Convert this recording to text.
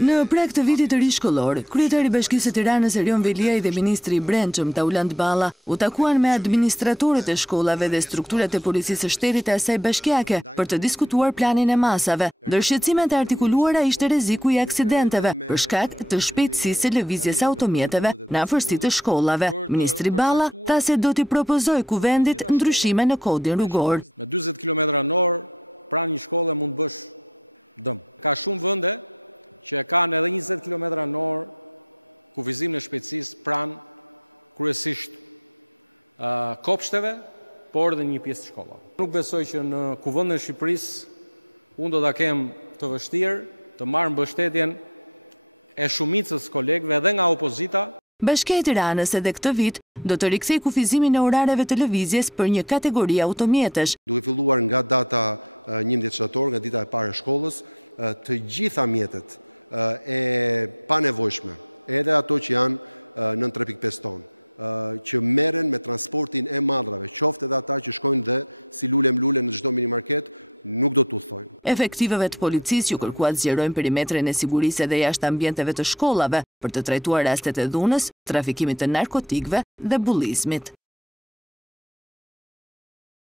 Në prag të vitit të ri shkollor, kryetari i Bashkisë së Tiranës Erion Veliaj dhe ministri i Brendshëm Tauland Balla u takuan me administratorët e shkollave dhe strukturat e policisë së shtetit të asaj bashkiake për të diskutuar planin e masave. Ndër shqetësimet e artikuluara ishte rreziku i aksidenteve për shkak të shpejtësisë së lëvizjes automjeteve në afërsi të shkollave. Ministri Balla tha se do t'i propozojë Kuvendit ndryshime në kodin rrugor. Bashkia e Tiranës edhe këtë vit do të rikthejë kufizimin e orareve të lëvizjes për një kategori automjetësh. Efektiveve të policisë ju kërkuat zgjerojnë perimetrin e sigurisë edhe jashtë ambienteve të shkollave për të trajtuar rastet e dhunës, trafikimit të narkotikëve dhe bullizmit.